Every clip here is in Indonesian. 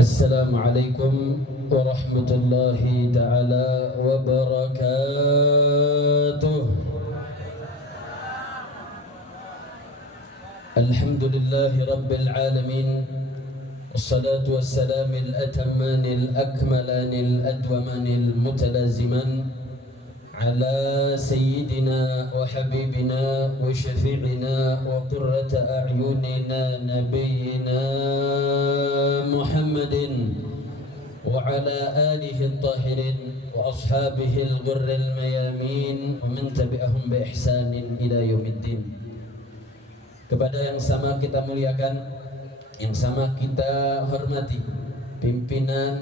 Assalamualaikum warahmatullahi ta'ala wabarakatuh. Alhamdulillahi rabbil alamin. Wassalatu wassalamil atamanil akmalanil adwamanil mutalaziman ala sayyidina wa habibina wa syafi'ina wa qurrata a'yunina nabiyyina Muhammadin wa ala alihi at-tahirin wa ashabihi al-ghurril mayamin wa man tabi'ahum bi ihsanin ila yaumiddin. Kepada yang sama kita muliakan, yang sama kita hormati, pimpinan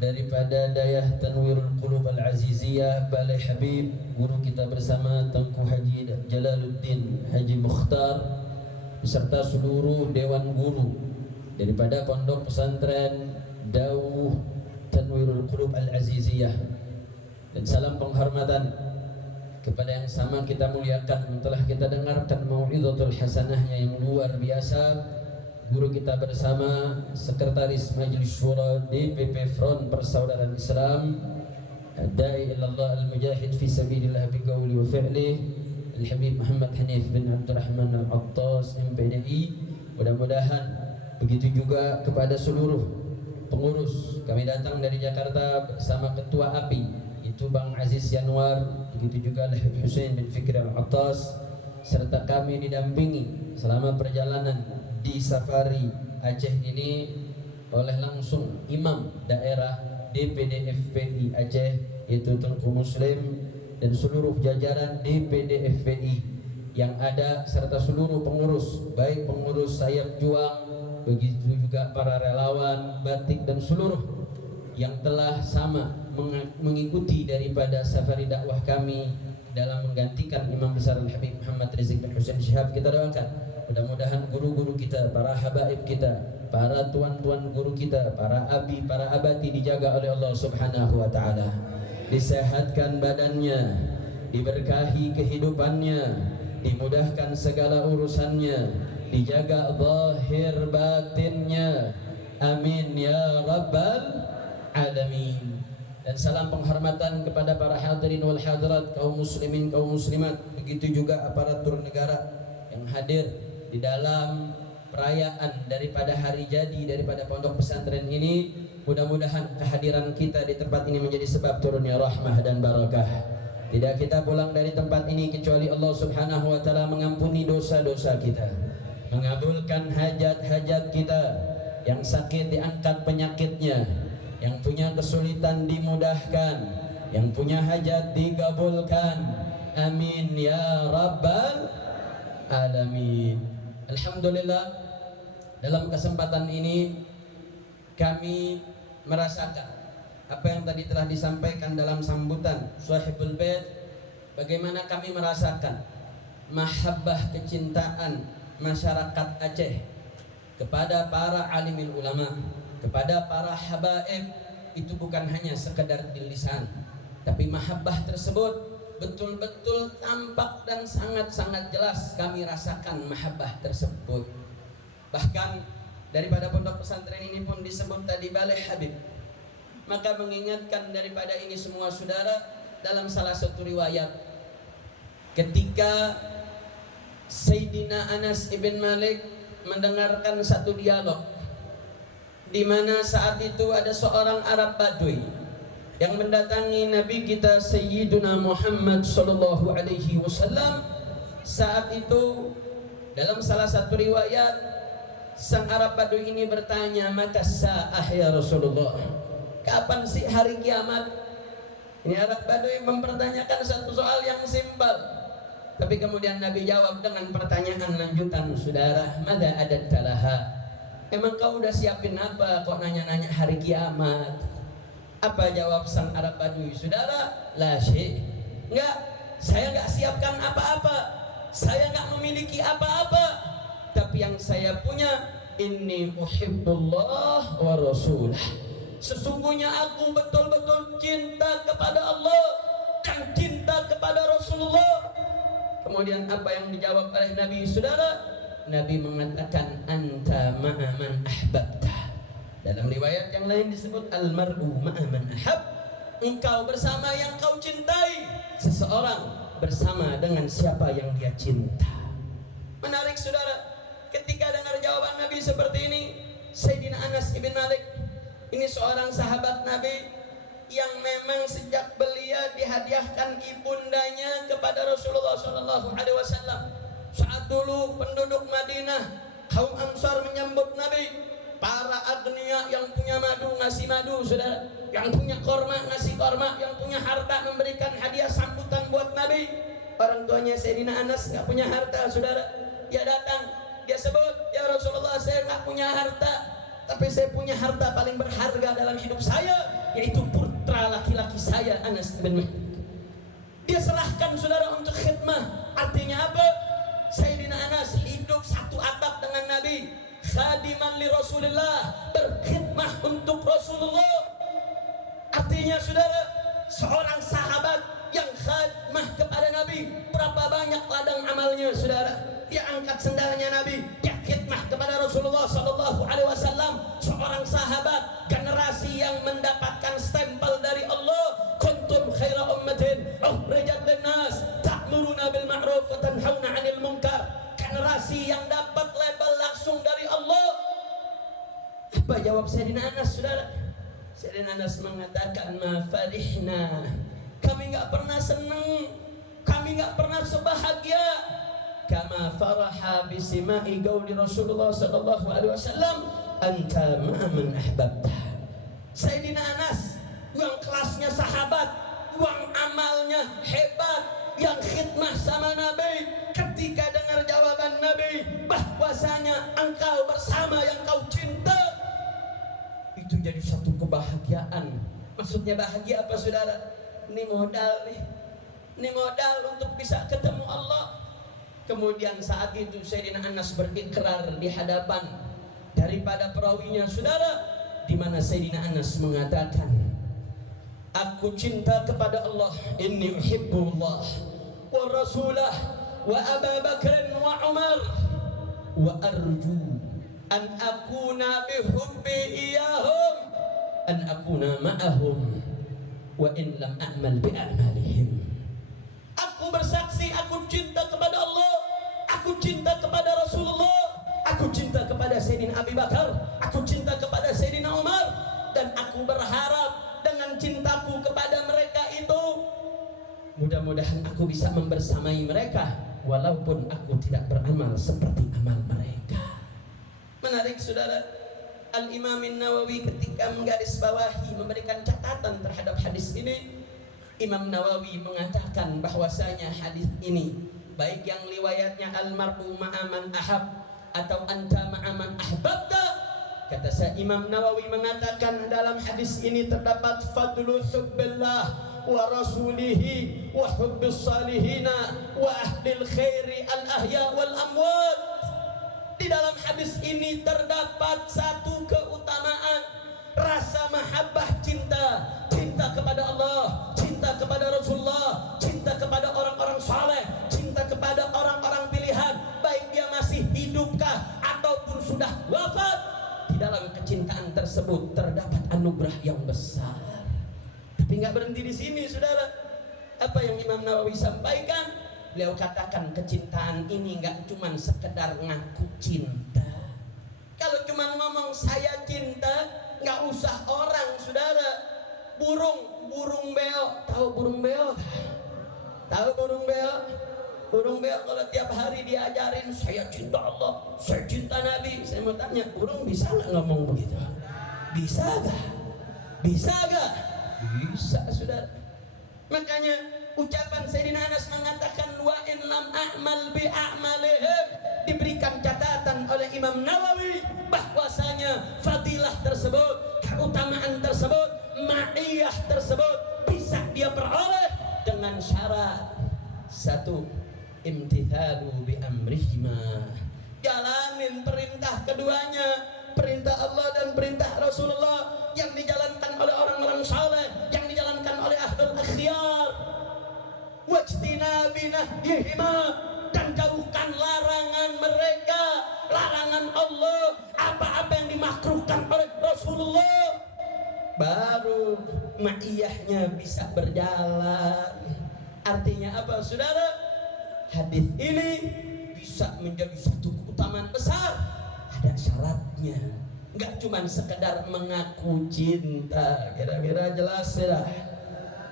daripada Dayah Tanwirul Qulub Al-Aziziyah Balai Habib, guru kita bersama Tengku Haji Jalaluddin Haji Mukhtar, beserta seluruh dewan guru daripada Pondok Pesantren Dawuh Tanwirul Qulub Al-Aziziyah, dan salam penghormatan kepada yang sama kita muliakan. Telah kita dengarkan mau'izatul hasanahnya yang luar biasa, guru kita bersama Sekretaris Majelis Syura DPP Front Persaudaraan Islam, Da'i ilallah al-mujahid fi sabilillah biqauli wa fi'lih, Al-Habib Muhammad Hanif bin Abdurrahman Al-Attas MPDI. Mudah-mudahan begitu juga kepada seluruh pengurus. Kami datang dari Jakarta bersama Ketua API, itu Bang Aziz Yanwar, begitu juga Al-Habib Hussein bin Fikri Al-Attas, serta kami didampingi selama perjalanan di safari Aceh ini oleh langsung Imam Daerah DPD FPI Aceh, yaitu Tengku Muslim, dan seluruh jajaran DPD FPI yang ada, serta seluruh pengurus, baik pengurus sayap juang, begitu juga para relawan batik dan seluruh yang telah sama mengikuti daripada safari dakwah kami dalam menggantikan Imam Besar Al-Habib Muhammad Rizik bin Hussein Syihab. Kita doakan mudah-mudahan guru-guru kita, para habaib kita, para tuan-tuan guru kita, para abi, para abati dijaga oleh Allah Subhanahu wa ta'ala, disehatkan badannya, diberkahi kehidupannya, dimudahkan segala urusannya, dijaga zahir batinnya, amin ya rabbal alamin. Dan salam penghormatan kepada para hadirin wal hadirat, kaum muslimin, kaum muslimat, begitu juga aparatur negara yang hadir di dalam perayaan daripada hari jadi daripada pondok pesantren ini. Mudah-mudahan kehadiran kita di tempat ini menjadi sebab turunnya rahmah dan barakah. Tidak kita pulang dari tempat ini kecuali Allah Subhanahu wa ta'ala mengampuni dosa-dosa kita, mengabulkan hajat-hajat kita, yang sakit diangkat penyakitnya, yang punya kesulitan dimudahkan, yang punya hajat digabulkan, amin ya rabbal alamin. Alhamdulillah, dalam kesempatan ini kami merasakan apa yang tadi telah disampaikan dalam sambutan Shahibul Bait, bagaimana kami merasakan mahabbah, kecintaan masyarakat Aceh kepada para alimil ulama, kepada para habaib. Itu bukan hanya sekedar di lisan, tapi mahabbah tersebut betul-betul tampak dan sangat-sangat jelas kami rasakan mahabbah tersebut. Bahkan daripada pondok pesantren ini pun disebut tadi Balai Habib. Maka mengingatkan daripada ini semua saudara, dalam salah satu riwayat ketika Sayyidina Anas ibn Malik mendengarkan satu dialog di mana saat itu ada seorang Arab Badui yang mendatangi Nabi kita Sayyiduna Muhammad sallallahu alaihi wasallam. Saat itu dalam salah satu riwayat, sang Arab Badui ini bertanya, "Mata sa'ah ya Rasulullah?" Kapan sih hari kiamat? Ini Arab Badui mempertanyakan satu soal yang simpel, tapi kemudian Nabi jawab dengan pertanyaan lanjutan, saudara, "Mada adatta laha?" Emang kau udah siapin apa kok nanya-nanya hari kiamat? Apa jawab sang Arab Badui? Saudara, la syai'. Enggak, saya enggak siapkan apa-apa. Saya enggak memiliki apa-apa. Tapi yang saya punya, inni uhibbullah wa rasulah. Sesungguhnya aku betul-betul cinta kepada Allah dan cinta kepada Rasulullah. Kemudian apa yang dijawab oleh Nabi? Saudara, Nabi mengatakan anta ma'a man ahbabta. Dalam riwayat yang lain disebut al-mar'u ma'a man ahab. Engkau bersama yang kau cintai. Seseorang bersama dengan siapa yang dia cinta. Menarik saudara, ketika dengar jawaban Nabi seperti ini, Sayyidina Anas ibn Malik, ini seorang sahabat Nabi yang memang sejak belia dihadiahkan ibundanya kepada Rasulullah SAW. Saat dulu penduduk Madinah, kaum Ansar menyambut Nabi, para agniya yang punya madu ngasih madu, saudara, yang punya korma ngasih korma, yang punya harta memberikan hadiah sambutan buat Nabi. Orang tuanya Sayyidina Anas nggak punya harta, saudara. Dia datang, dia sebut, ya Rasulullah, saya nggak punya harta, tapi saya punya harta paling berharga dalam hidup saya, yaitu putra laki-laki saya, Anas bin Malik. Dia serahkan, saudara, untuk khidmah. Artinya apa? Sayyidina Anas hidup satu atap dengan Nabi, khadiman li Rasulullah, berkhidmah untuk Rasulullah. Artinya, saudara, seorang sahabat yang khidmah kepada Nabi, berapa banyak ladang amalnya, saudara. Dia angkat sendalnya Nabi, dia khidmah kepada Rasulullah SAW. Seorang sahabat, generasi yang mendapatkan stempel dari Allah, kuntum khaira ummatin ukhrijat linnas ta'muruna bil ma'ruf wa tanhauna 'anil munkar. Generasi yang dapat label langsung dari Allah. Apa jawab Sayyidina Anas, saudara? Sayyidina Anas mengatakan, ma farihna, kami nggak pernah senang, kami nggak pernah sebahagia kama faraha bisima'i qauli Rasulullah sallallahu alaihi wasallam, anta ma'a man ahbabta. Sayyidina Anas yang kelasnya sahabat, yang amalnya hebat, yang khidmah sama Nabi, ketika dengar jawaban Nabi bahwasanya engkau bersama yang kau cinta, itu jadi satu kebahagiaan. Maksudnya bahagia apa, saudara? Ini modal nih, ini modal untuk bisa ketemu Allah. Kemudian saat itu Sayyidina Anas berikrar di hadapan daripada perawinya, saudara, di mana Sayyidina Anas mengatakan, aku cinta kepada Allah, inni uhibbullah wa rasulah wa Abu Bakr wa Umar wa arju an akuna bihubbi iyahum an akuna ma'ahum wa in lam a'mal bi a'malihim. Aku bersaksi, aku cinta kepada Allah, aku cinta kepada Rasulullah, aku cinta kepada Sayyidina Abu Bakar, aku cinta kepada Sayyidina Umar, dan aku berharap dengan cintaku kepada mereka itu, mudah-mudahan aku bisa membersamai mereka walaupun aku tidak beramal seperti amal mereka. Menarik, saudara, Al-Imam Nawawi ketika menggarisbawahi, memberikan catatan terhadap hadis ini, Imam Nawawi mengatakan bahwasanya hadis ini, baik yang riwayatnya al-mar'u ma'aman ahab atau anta ma'aman ahbabta, kata saya Imam Nawawi mengatakan dalam hadis ini terdapat fadlu hubbillah wa rasulihi wa hubbis salihina wa ahlil khairi al-ahya wal amwat. Di dalam hadis ini terdapat satu keutamaan, rasa mahabbah, cinta kepada Allah, cinta kepada Rasulullah, cinta kepada orang-orang saleh, cinta kepada orang-orang pilihan, baik dia masih hidupkah ataupun sudah wafat. Di dalam kecintaan tersebut terdapat anugerah yang besar. Tapi nggak berhenti di sini, saudara. Apa yang Imam Nawawi sampaikan? Beliau katakan kecintaan ini nggak cuma sekedar ngaku cinta. Kalau cuma ngomong saya cinta, nggak usah orang, saudara. Burung beo, tahu burung beo? Tahu burung beo? Burung beo kalau tiap hari diajarin saya cinta Allah, saya cinta Nabi, saya mau tanya, burung bisa nggak ngomong begitu? Bisa gak? Bisa gak? Bisa, saudara. Makanya ucapan Sayyidina Anas mengatakan wa in lam a'mal bi a'malihim, diberikan catatan oleh Imam Nawawi bahwasanya fadilah tersebut, keutamaan tersebut, ma'iyah tersebut bisa dia peroleh dengan syarat satu, imtithalu bi amrihima, jalanin perintah keduanya, perintah Allah dan perintah Rasulullah yang dijalankan oleh orang-orang saleh, yang dijalankan oleh ahlul akhyar, wajtina binahyihima, dan jauhkan larangan mereka, larangan Allah, apa-apa yang dimakruhkan oleh Rasulullah. baru ma'iyahnya bisa berjalan. Artinya apa saudara? Hadis ini bisa menjadi satu keutamaan besar. Ada syaratnya, nggak cuma sekedar mengaku cinta. Kira-kira jelas tidak?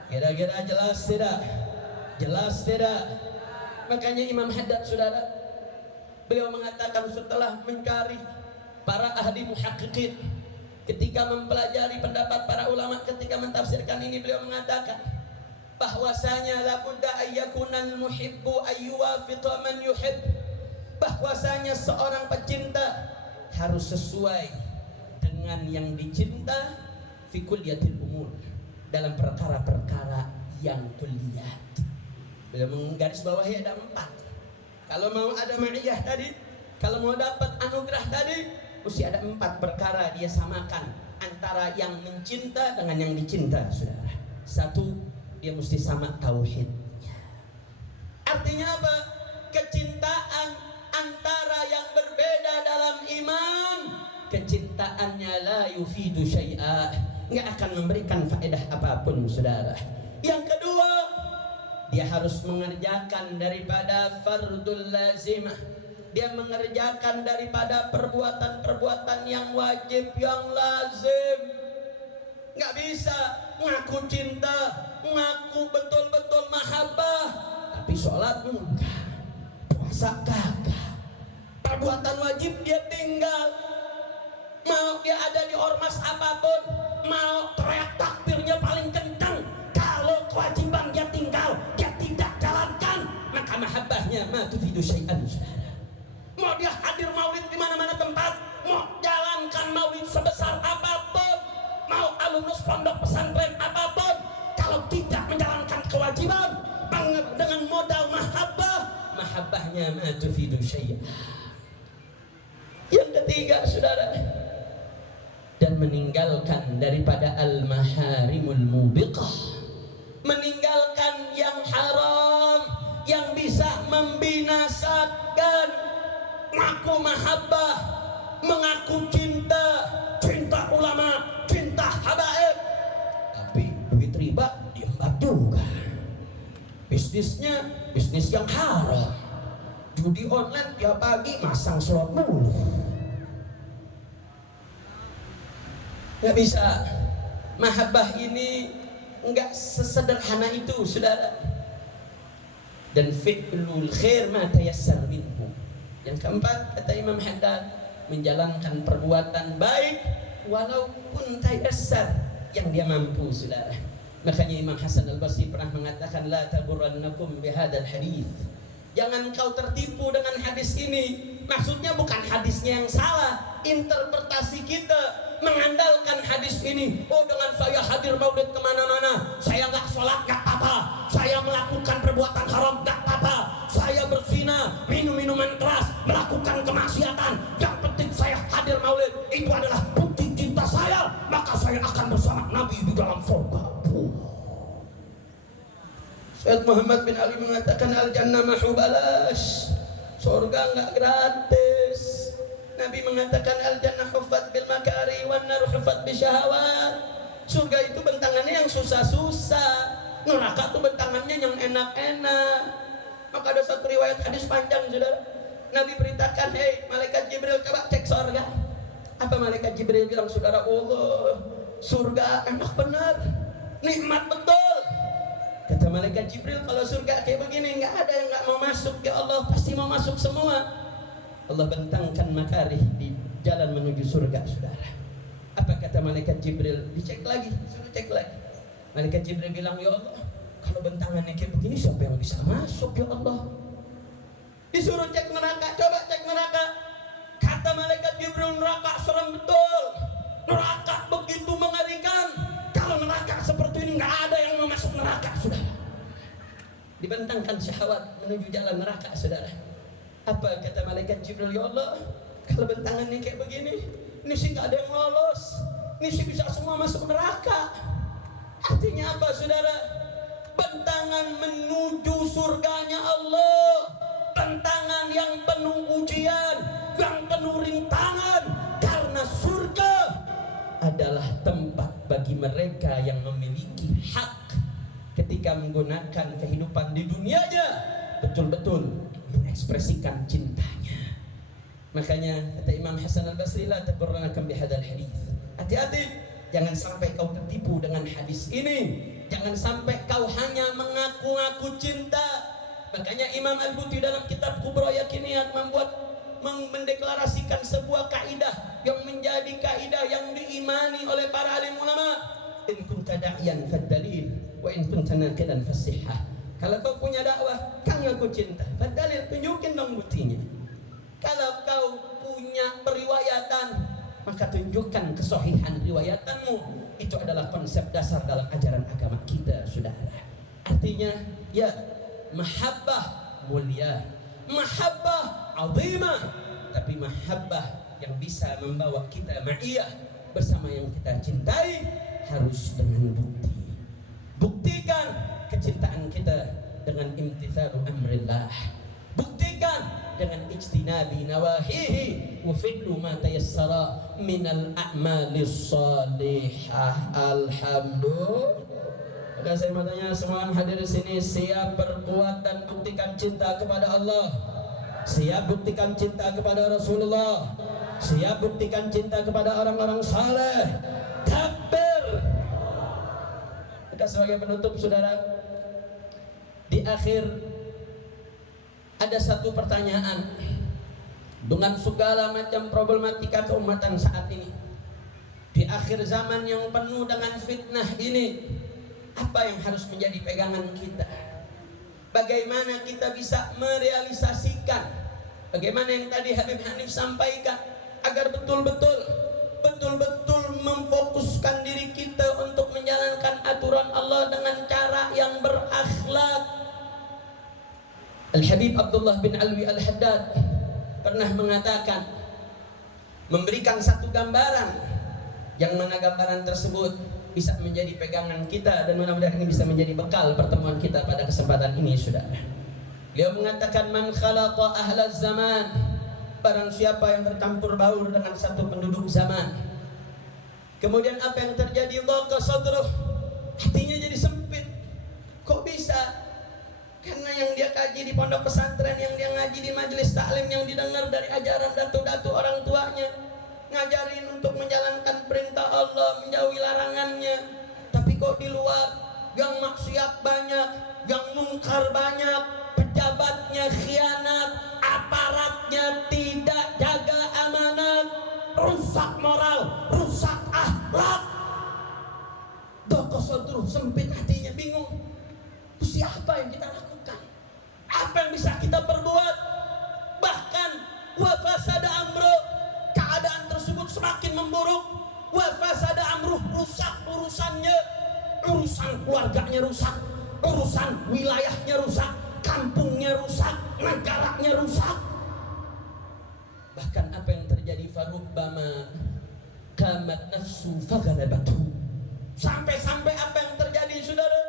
Kira-kira jelas tidak? Jelas tidak? Makanya Imam Haddad saudara, beliau mengatakan setelah mencari para ahli muhaqqiqin, ketika mempelajari pendapat para ulama ketika mentafsirkan ini, beliau mengatakan bahwasanya la budda ayyakunal muhibbu ayyuwafiqa man yuhib, bahwasanya seorang pecinta harus sesuai dengan yang dicinta fi kulliyatil umur, dalam perkara-perkara yang kulliyat. Beliau menggaris bawahi ada 4. Kalau mau ada ma'iyah tadi, kalau mau dapat anugerah tadi, mesti ada 4 perkara dia samakan antara yang mencinta dengan yang dicinta, saudara. 1, dia mesti sama tauhidnya. Artinya apa? Kecintaan antara yang berbeda dalam iman, kecintaannya la yufidu syai'a, nggak akan memberikan faedah apapun, saudara. Yang kedua, dia harus mengerjakan daripada fardul lazimah, dia mengerjakan daripada perbuatan-perbuatan yang wajib, yang lazim. Nggak bisa ngaku cinta, ngaku betul-betul mahabbah, tapi sholat enggak, puasa kagak, perbuatan wajib dia tinggal. Mau dia ada di ormas apapun, mau teriak takbirnya paling kencang, kalau kewajiban dia tinggal, dia tidak jalankan, maka mahabbahnya ma tufidu syai'an, saudara. Mau dia hadir maulid di mana-mana tempat, mau jalankan maulid sebesar apapun, mau alumnus pondok pesantren apapun, kalau tidak menjalankan kewajiban dengan modal mahabbah, mahabbahnya ma tufidu syai'an. Yang ketiga, saudara, dan meninggalkan daripada al-maharimul mubiqah, meninggalkan yang haram yang bisa membinasakan. Mengaku mahabbah, mengaku cinta, cinta ulama, cinta habaib, tapi duit riba diembat juga. Bisnisnya bisnis yang haram, judi online tiap pagi masang slot mulu. Nggak bisa. Mahabbah ini nggak sesederhana itu, saudara. Dan fi'lul khair ma tayassar minhu. Yang keempat, kata Imam Haddad, menjalankan perbuatan baik walaupun tayassar, yang dia mampu, saudara. Makanya Imam Hasan Al-Basri pernah mengatakan, la taburrannakum bihadzal hadits, jangan kau tertipu dengan hadis ini. Maksudnya bukan hadisnya yang salah, interpretasi kita mengandalkan hadis ini. Oh, dengan saya hadir maulid kemana-mana, saya nggak sholat nggak apa-apa, saya melakukan perbuatan haram nggak apa-apa, saya berzina, minum minuman keras, melakukan kemaksiatan, yang penting saya hadir maulid, itu adalah bukti cinta saya, maka saya akan bersama Nabi di dalam surga. Syed Muhammad bin Ali mengatakan, al-jannah mahubalash, surga nggak gratis. Nabi mengatakan, al-jannah huffat bil makari wan nar huffat bisyahawat. Surga itu bentangannya yang susah-susah, neraka itu bentangannya yang enak-enak. Maka ada satu riwayat hadis panjang, saudara. Nabi beritakan, hei malaikat Jibril, coba cek surga. Apa malaikat Jibril bilang, saudara? Allah, surga enak benar, nikmat betul. Kata malaikat Jibril, kalau surga kayak begini nggak ada yang nggak mau masuk, ya Allah, pasti mau masuk semua. Allah bentangkan makarih di jalan menuju surga, saudara. Apa kata malaikat Jibril? Dicek lagi, suruh cek lagi. Malaikat Jibril bilang, ya Allah, kalau bentangannya kayak begini siapa yang bisa masuk, ya Allah? Disuruh cek neraka, coba cek neraka. Kata malaikat Jibril, neraka serem betul, neraka begitu mengerikan. Kalau neraka seperti ini nggak ada yang mau masuk neraka, saudara. Dibentangkan syahwat menuju jalan neraka, saudara. Apa kata malaikat Jibril? Ya Allah, kalau bentangannya kayak begini, ini sih nggak ada yang lolos, ini sih bisa semua masuk neraka. Artinya apa, saudara? Bentangan menuju surganya Allah, bentangan yang penuh ujian, yang penuh rintangan, karena surga adalah tempat bagi mereka ketika menggunakan kehidupan di dunianya betul-betul mengekspresikan cintanya. Makanya kata Imam Hasan Al-Basri, la taghurrannakum bihadzal hadits. Hati-hati, jangan sampai kau tertipu dengan hadis ini. Jangan sampai kau hanya mengaku-ngaku cinta. Makanya Imam Al-Buti dalam kitab Kubra Yakiniyat mendeklarasikan sebuah kaidah yang menjadi kaidah yang diimani oleh para alim ulama. In kunta da'iyan fad-dalil wa in kunta naqidan fas-sihhah. Kalau kau punya dakwah, kau ngaku cinta, fad-dalil, tunjukin dong buktinya. Kalau kau punya periwayatan, maka tunjukkan kesahihan riwayatanmu. Itu adalah konsep dasar dalam ajaran agama kita, saudara. Artinya, ya, mahabbah mulia, mahabbah azimah, tapi mahabbah yang bisa membawa kita ma'iyah bersama yang kita cintai harus dengan bukti. Buktikan kecintaan kita dengan imtithalu amrillah. Buktikan dengan ijtinabi nawahihi wa fi'lu ma tayassara minal a'malis salihah. Alhamdulillah. Maka saya mau tanya semua yang hadir di sini, siap berbuat dan buktikan cinta kepada Allah? Siap buktikan cinta kepada Rasulullah? Siap buktikan cinta kepada orang-orang saleh? Takbir. Kita sebagai penutup, saudara, di akhir ada satu pertanyaan dengan segala macam problematika keumatan saat ini. Di akhir zaman yang penuh dengan fitnah ini, apa yang harus menjadi pegangan kita? Bagaimana kita bisa merealisasikan bagaimana yang tadi Habib Hanif sampaikan, agar betul-betul memfokuskan diri kita untuk menjalankan aturan Allah dengan cara yang berakhlak. Al-Habib Abdullah bin Alwi Al-Haddad pernah mengatakan, memberikan satu gambaran, yang mana gambaran tersebut bisa menjadi pegangan kita dan mudah-mudahan ini bisa menjadi bekal pertemuan kita pada kesempatan ini, saudara. Beliau mengatakan, man khalaqa ahlaz zaman, barang siapa yang bercampur baur dengan satu penduduk zaman, kemudian apa yang terjadi? Dhaqa sadruh, hatinya jadi sempit. Kok bisa? Karena yang dia kaji di pondok pesantren, yang dia ngaji di majelis taklim, yang didengar dari ajaran datu-datu orang tuanya, ngajarin untuk menjalankan perintah Allah, menjauhi larangannya. Tapi kok di luar yang maksiat banyak, yang mungkar banyak, pejabatnya khianat, aparatnya tidak jaga amanat, rusak moral, rusak akhlak. Dhaqa sadruh, sempit hatinya, bingung. Siapa yang kita lakukan? Apa yang bisa kita perbuat? Bahkan wa fasada amru, keadaan tersebut semakin memburuk. Wa fasada amruh, rusak urusannya, urusan keluarganya rusak, urusan wilayahnya rusak, kampungnya rusak, negaranya rusak. Bahkan apa yang terjadi, farubbama kamat nafsu faghalabatu, sampai-sampai apa yang terjadi, saudara?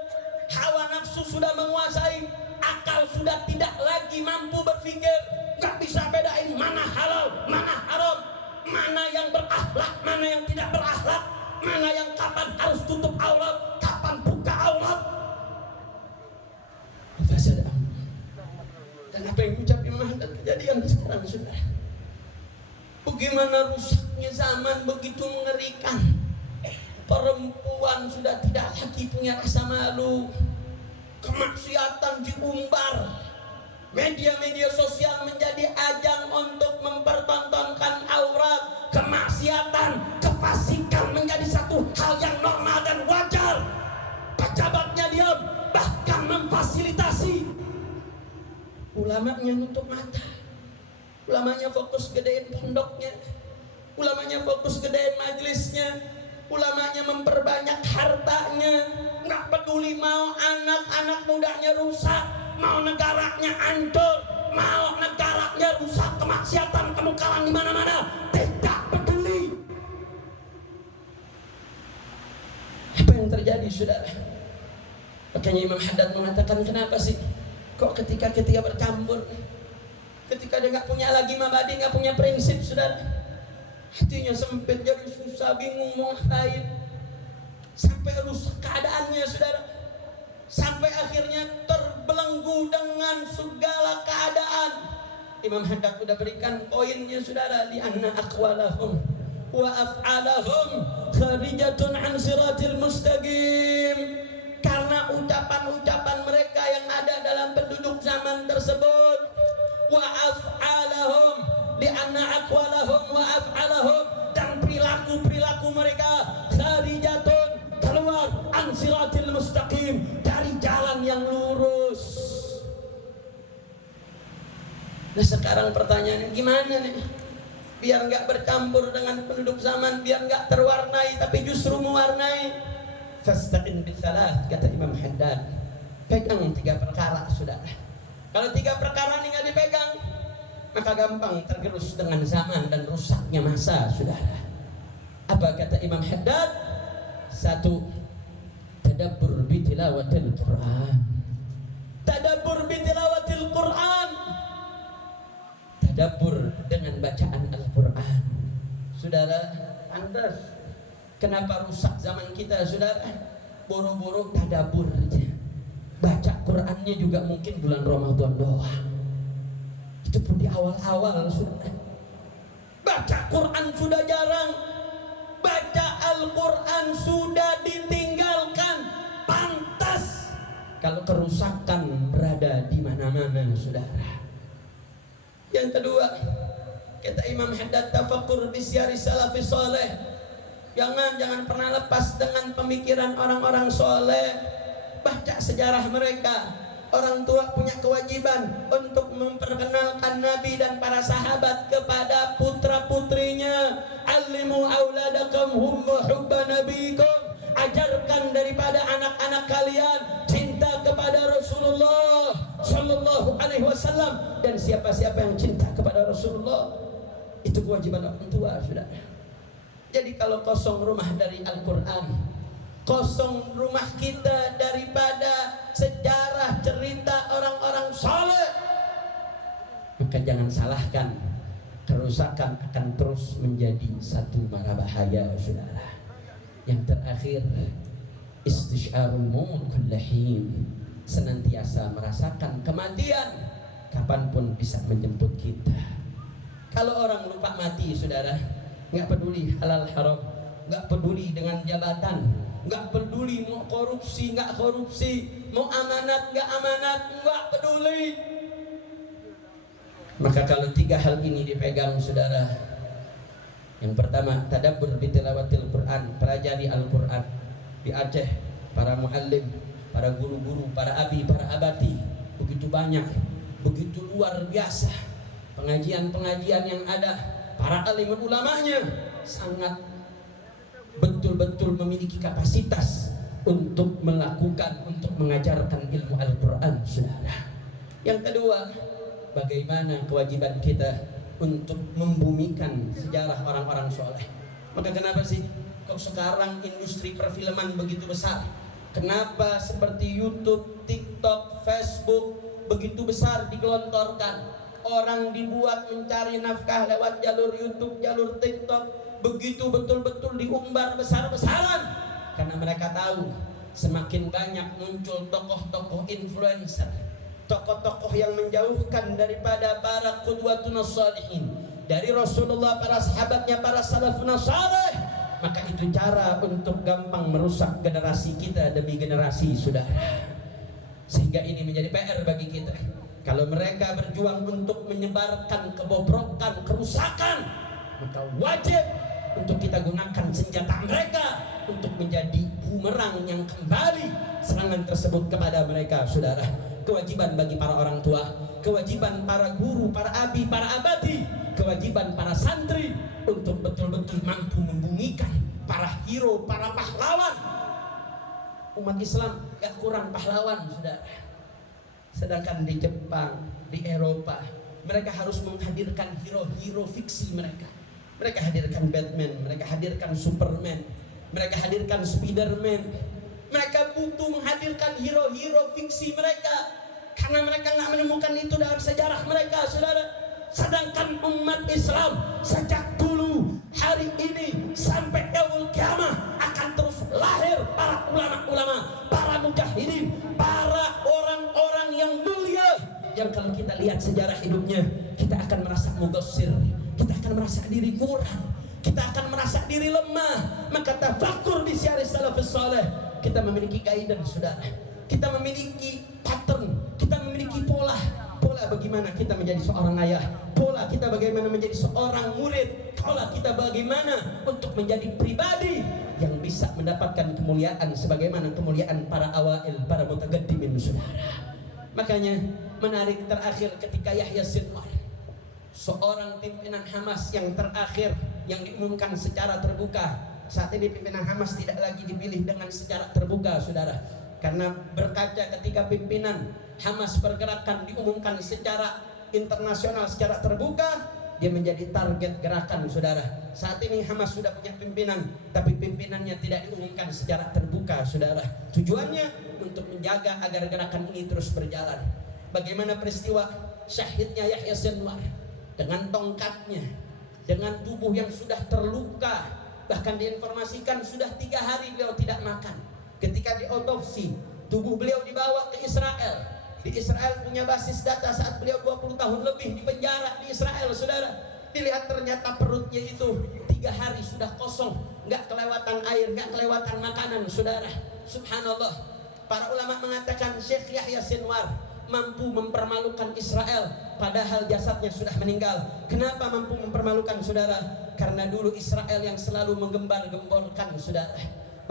Hawa nafsu sudah menguasai, akal sudah tidak lagi mampu berpikir, gak bisa bedain mana halal, mana haram, mana yang berakhlak, mana yang tidak berakhlak, mana yang kapan harus tutup aurat, kapan buka aurat. Dan apa yang ucap Imam Haddad kejadian sekarang, saudara. Bagaimana rusaknya zaman begitu mengerikan. Perempuan sudah tidak lagi punya rasa malu, kemaksiatan diumbar, media-media sosial menjadi ajang untuk mempertontonkan aurat, kemaksiatan, kefasikan menjadi satu hal yang normal dan wajar. Pejabatnya diam, bahkan memfasilitasi. Ulamanya nutup mata, ulamanya fokus gedein pondoknya, ulamanya fokus gedein majelisnya, ulamanya memperbanyak hartanya, nggak peduli mau anak-anak mudanya rusak, mau negaranya hancur, mau negaranya rusak, kemaksiatan, kemungkaran di mana-mana, tidak peduli. Apa yang terjadi, saudara? Makanya Imam Haddad mengatakan, kenapa sih kok ketika bercampur, ketika dia nggak punya lagi mabadi, nggak punya prinsip, saudara, hatinya sempit, jadi susah, bingung mau ngapain, sampai rusak keadaannya, saudara. sampai akhirnya terbelenggu dengan segala keadaan. Imam Haddad sudah berikan poinnya saudara, di anna aqwalahum wa af'alahum kharijatun an siratil mustaqim. Karena ucapan-ucapan mereka yang ada dalam penduduk zaman tersebut, wa af'alahum li anna aqwalahum wa af'alahum, dan perilaku-perilaku mereka kharijatun, keluar an siratil mustaqim, dari jalan yang lurus. Nah sekarang pertanyaannya gimana nih biar nggak bercampur dengan penduduk zaman, biar nggak terwarnai tapi justru mewarnai? Fastaqim bitsalah, kata Imam Haddad, pegang 3 perkara saudara. Kalau 3 perkara ini nggak dipegang, maka gampang tergerus dengan zaman dan rusaknya masa saudara. Apa kata Imam Haddad? 1, tadabbur bi tilawatil Quran. Tadabbur bi tilawatil Quran, tadabbur dengan bacaan Al-Quran. Saudara, Anda kenapa rusak zaman kita saudara? Boro-boro tadabbur aja. Baca Qurannya juga mungkin bulan Ramadan doang. Itu pun di awal-awal saudara. Baca Quran sudah jarang, baca Al-Quran sudah ditinggalkan. Pantas kalau kerusakan berada di mana-mana saudara. Yang kedua, kata Imam Haddad, tafakkur bisyari salafi soleh. Jangan pernah lepas dengan pemikiran orang-orang soleh. Baca sejarah mereka. Orang tua punya kewajiban untuk memperkenalkan Nabi dan para sahabat kepada putra-putrinya. Alimu auladakum hubba nabikum. Ajarkan daripada anak-anak kalian cinta kepada Rasulullah Sallallahu Alaihi Wasallam. Dan siapa-siapa yang cinta kepada Rasulullah, itu kewajiban orang tua saudara. Jadi kalau kosong rumah dari Al-Quran, kosong rumah kita daripada sejarah cerita orang-orang soleh, maka jangan salahkan, kerusakan akan terus menjadi satu mara bahaya saudara. Yang terakhir, istisyarul maut kullahin, senantiasa merasakan kematian kapanpun bisa menjemput kita. Kalau orang lupa mati saudara, nggak peduli halal haram, nggak peduli dengan jabatan, nggak peduli mau korupsi nggak korupsi, mau amanat nggak amanat, nggak peduli. Maka kalau 3 hal ini dipegang saudara, yang pertama tadabbur bi tilawatil Quran, pelajari Al-Quran. Di Aceh para muallim, para guru-guru, para abi, para abati begitu banyak, begitu luar biasa pengajian-pengajian yang ada. Para alim ulamanya sangat betul-betul memiliki kapasitas untuk melakukan, untuk mengajarkan ilmu Al-Quran saudara. Yang kedua, bagaimana kewajiban kita untuk membumikan sejarah orang-orang soleh. Maka kenapa sih kok sekarang industri perfilman begitu besar? Kenapa seperti YouTube, TikTok, Facebook begitu besar digelontorkan? Orang dibuat mencari nafkah lewat jalur YouTube, jalur TikTok, begitu betul-betul diumbar besar-besaran. Karena mereka tahu semakin banyak muncul tokoh-tokoh influencer, tokoh-tokoh yang menjauhkan daripada para qudwatun shalihin, dari Rasulullah, para sahabatnya, para salafun salih, maka itu cara untuk gampang merusak generasi kita demi generasi saudara. Sehingga ini menjadi PR bagi kita. Kalau mereka berjuang untuk menyebarkan kebobrokan, kerusakan, maka wajib untuk kita gunakan senjata mereka untuk menjadi bumerang yang kembali serangan tersebut kepada mereka saudara. Kewajiban bagi para orang tua, kewajiban para guru, para abi, para abadi, kewajiban para santri untuk betul-betul mampu membumikan para hero, para pahlawan. Umat Islam gak kurang pahlawan saudara. Sedangkan di Jepang, di Eropa, mereka harus menghadirkan hero-hero fiksi mereka. Mereka hadirkan Batman, mereka hadirkan Superman, mereka hadirkan Spiderman. Mereka butuh menghadirkan hero-hero fiksi mereka karena mereka nggak menemukan itu dalam sejarah mereka saudara. Sedangkan umat Islam sejak dulu, hari ini sampai yaumul kiamah akan terus lahir para ulama-ulama, para mujahidin, para melihat sejarah hidupnya, kita akan merasa mugassir, kita akan merasa diri kurang, kita akan merasa diri lemah. Maka tafakur di syiar salafus saleh, kita memiliki guidance, saudara. Kita memiliki pattern, kita memiliki pola bagaimana kita menjadi seorang ayah, pola kita bagaimana menjadi seorang murid, pola kita bagaimana untuk menjadi pribadi yang bisa mendapatkan kemuliaan sebagaimana kemuliaan para awail, para mutaqaddimin, saudara. Makanya menarik terakhir ketika Yahya Sinwar, seorang pimpinan Hamas yang terakhir yang diumumkan secara terbuka. Saat ini pimpinan Hamas tidak lagi dipilih dengan secara terbuka, saudara, karena berkaca ketika pimpinan Hamas pergerakan diumumkan secara internasional, secara terbuka, dia menjadi target gerakan, saudara. Saat ini Hamas sudah punya pimpinan, tapi pimpinannya tidak diumumkan secara terbuka, saudara. Tujuannya untuk menjaga agar gerakan ini terus berjalan. Bagaimana peristiwa syahidnya Yahya Sinwar dengan tongkatnya, dengan tubuh yang sudah terluka, bahkan diinformasikan sudah 3 hari beliau tidak makan. Ketika diotopsi, tubuh beliau dibawa ke Israel. Di Israel punya basis data saat beliau 20 tahun lebih di penjara di Israel, saudara. Dilihat ternyata perutnya itu 3 hari sudah kosong, nggak kelewatan air, nggak kelewatan makanan, saudara. Subhanallah. Para ulama mengatakan Syekh Yahya Sinwar mampu mempermalukan Israel padahal jasadnya sudah meninggal. Kenapa mampu mempermalukan, saudara? Karena dulu Israel yang selalu menggembar-gemborkan, saudara,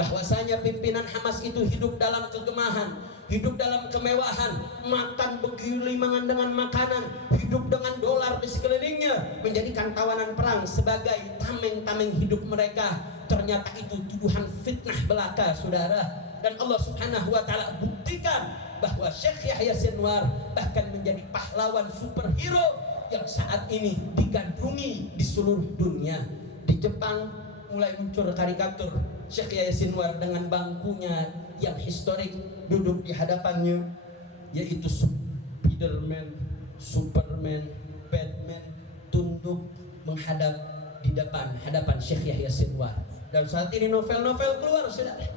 bahwasanya pimpinan Hamas itu hidup dalam kegemahan, hidup dalam kemewahan, makan bergilimangan dengan makanan, hidup dengan dolar di sekelilingnya, menjadikan tawanan perang sebagai tameng-tameng hidup mereka. Ternyata itu tuduhan fitnah belaka, saudara. Dan Allah Subhanahu wa taala buktikan bahwa Syekh Yahya Sinwar bahkan menjadi pahlawan superhero yang saat ini digandrungi di seluruh dunia. Di Jepang mulai muncul karikatur Syekh Yahya Sinwar dengan bangkunya yang historik, duduk di hadapannya yaitu Spiderman, Superman, Batman tunduk menghadap di hadapan Syekh Yahya Sinwar. Dan saat ini novel-novel keluar, saudara.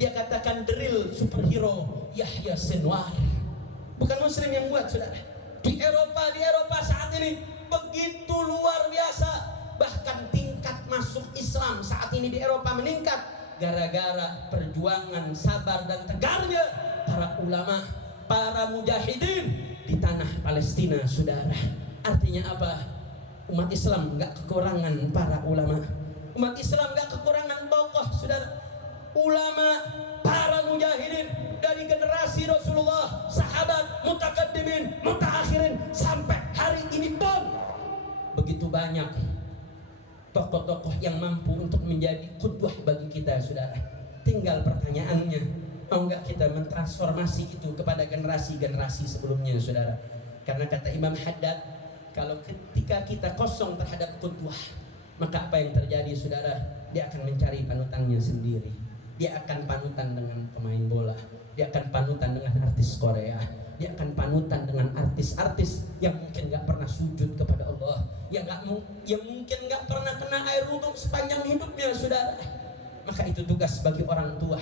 Dia katakan the real superhero Yahya Sinwar. Bukan muslim yang buat, saudara. Di Eropa saat ini begitu luar biasa. Bahkan tingkat masuk Islam saat ini di Eropa meningkat gara-gara perjuangan sabar dan tegarnya para ulama, para mujahidin di tanah Palestina, saudara. Artinya apa? Umat Islam nggak kekurangan para ulama. Umat Islam nggak kekurangan tokoh, saudara. Ulama, para mujahidin dari generasi Rasulullah, sahabat, mutaqaddimin, mutaakhirin sampai hari ini pun begitu banyak tokoh-tokoh yang mampu untuk menjadi qudwah bagi kita, saudara. Tinggal pertanyaannya, mau nggak kita mentransformasi itu kepada generasi-generasi sebelumnya, saudara? Karena kata Imam Haddad, kalau ketika kita kosong terhadap qudwah, maka apa yang terjadi, saudara? Dia akan mencari panutannya sendiri. Dia akan panutan dengan pemain bola, dia akan panutan dengan artis Korea, dia akan panutan dengan artis-artis yang mungkin nggak pernah sujud kepada Allah, yang mungkin nggak pernah kena air wudhu sepanjang hidupnya, saudara. Maka itu tugas bagi orang tua.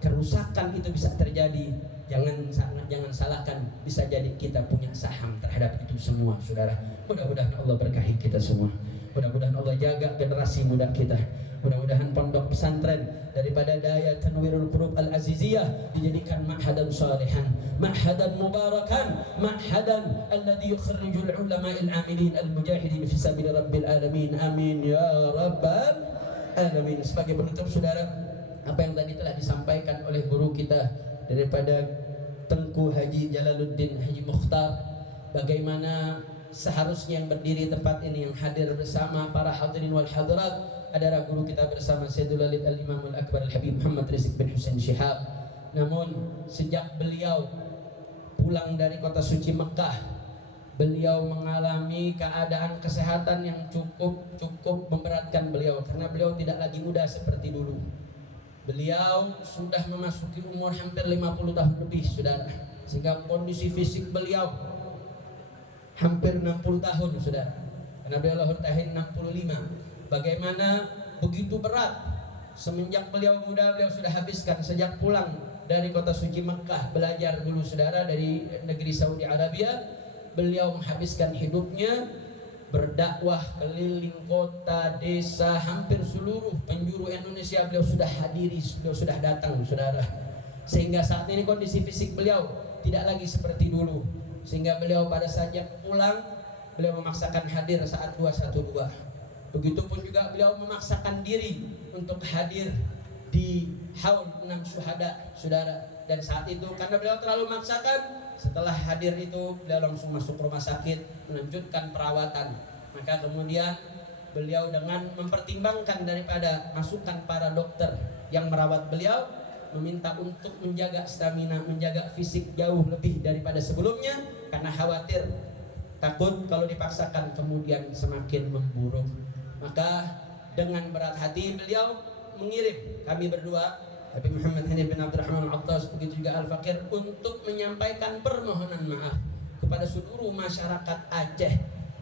Kerusakan itu bisa terjadi, jangan salahkan, bisa jadi kita punya saham terhadap itu semua, saudara. Mudah-mudahan Allah berkahi kita semua. Mudah-mudahan Allah jaga generasi muda kita. Mudah-mudahan pondok pesantren daripada Daya Tanwirul Qulub Al-Aziziyah dijadikan ma'hadan salihan, ma'hadan mubarakan, ma'hadan alladhi yukhrijul ulama'il amilin al-mujahidin fi sabil rabbil alamin. Amin ya rabbal alamin. Sebagai penutup, saudara, apa yang tadi telah disampaikan oleh guru kita daripada Tengku Haji Jalaluddin Haji Mukhtar, bagaimana seharusnya yang berdiri tempat ini, yang hadir bersama para hadirin wal hadirat adalah guru kita bersama Sayyidul Walid Al-Imamul Akbar Al-Habib Muhammad Rizq bin Husain Syihab. Namun sejak beliau pulang dari kota suci Mekah, beliau mengalami keadaan kesehatan yang cukup memberatkan beliau, karena beliau tidak lagi muda seperti dulu. Beliau sudah memasuki umur hampir 50 tahun lebih, saudara, sehingga kondisi fisik beliau hampir 60 tahun, saudara, karena beliau lahir tahun 65. Bagaimana begitu berat semenjak beliau muda, beliau sudah habiskan sejak pulang dari kota suci Mekah, belajar dulu, saudara, dari negeri Saudi Arabia. beliau menghabiskan hidupnya berdakwah keliling kota, desa, hampir seluruh penjuru Indonesia beliau sudah hadiri, beliau sudah datang, saudara. Sehingga saat ini kondisi fisik beliau tidak lagi seperti dulu. Sehingga beliau pada saat pulang, beliau memaksakan hadir saat 212. Begitupun juga beliau memaksakan diri untuk hadir di haul 6 syuhada, saudara. Dan saat itu karena beliau terlalu memaksakan, setelah hadir itu beliau langsung masuk rumah sakit melanjutkan perawatan. Maka kemudian beliau dengan mempertimbangkan daripada masukan para dokter yang merawat beliau, meminta untuk menjaga stamina, menjaga fisik jauh lebih daripada sebelumnya, karena khawatir takut kalau dipaksakan kemudian semakin memburuk. Maka dengan berat hati beliau mengirim kami berdua, Habib Muhammad Hanif bin Abdurrahman Al-Attas, begitu juga Al-Fakir, untuk menyampaikan permohonan maaf kepada seluruh masyarakat Aceh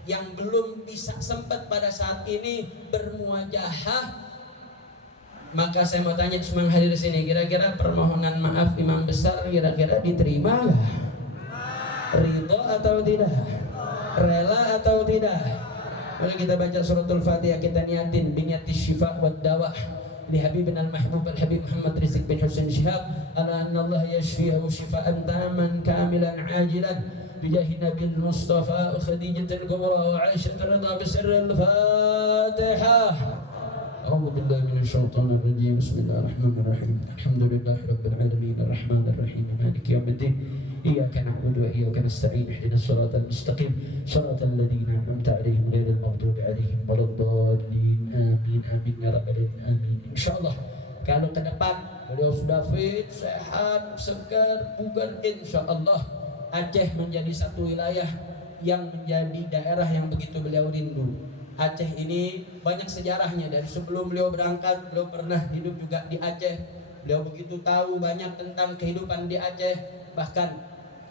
yang belum bisa sempat pada saat ini bermuajahah. Maka saya mau tanya semua yang hadir di sini, kira-kira permohonan maaf imam besar kira-kira diterima nggak? Ridho atau tidak? Rela atau tidak? Mari kita baca suratul Fatihah, kita niatin biniatis syifa wad dawah li habibina al-mahbub al-habib Muhammad Rizq bin Husain Syihab, ala anna Allah yashfihu shifaan taman kamilan ajilan bijahi nabil Mustafa Khadijatul Kubra wa Aisyah ridha bisirril Fatihah. أعوذ بالله من الشيطان الرجيم بسم الله الرحمن الرحيم الحمد لله رب العالمين الرحمن الرحيم مالك يوم الدين إياك نعبد وإياك نستعين اهدنا الصراط المستقيم صراط الذين أنعمت عليهم غير المغضوب عليهم ولا الضالين آمين آمين يا رب العالمين آمين إن شاء الله. Kalau ke depan beliau sudah fit, sehat, segar, bugar, insya Allah Aceh menjadi satu wilayah yang menjadi daerah yang begitu beliau rindu. Aceh ini banyak sejarahnya. Dari sebelum beliau berangkat, beliau pernah hidup juga di Aceh. Beliau begitu tahu banyak tentang kehidupan di Aceh. Bahkan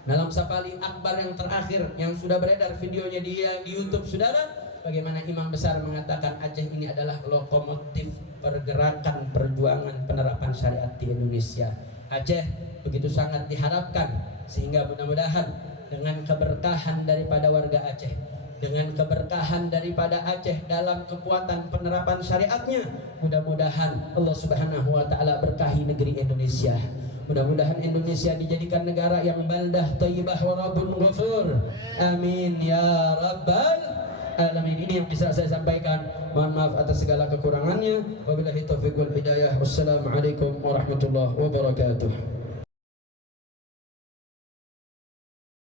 dalam Safari Akbar yang terakhir yang sudah beredar videonya di YouTube, saudara, bagaimana imam besar mengatakan Aceh ini adalah lokomotif pergerakan perjuangan penerapan syariat di Indonesia. Aceh begitu sangat diharapkan, sehingga mudah-mudahan dengan keberkahan daripada warga Aceh, dengan keberkahan daripada Aceh dalam kekuatan penerapan syariatnya, mudah-mudahan Allah Subhanahu wa taala berkahi negeri Indonesia. Mudah-mudahan Indonesia dijadikan negara yang baldah thayyibah wa rabbun ghafur. Amin ya rabbal alamin. Ini yang bisa saya sampaikan. Mohon maaf atas segala kekurangannya. Wabillahi taufiq wal hidayah. Wassalamualaikum warahmatullahi wabarakatuh.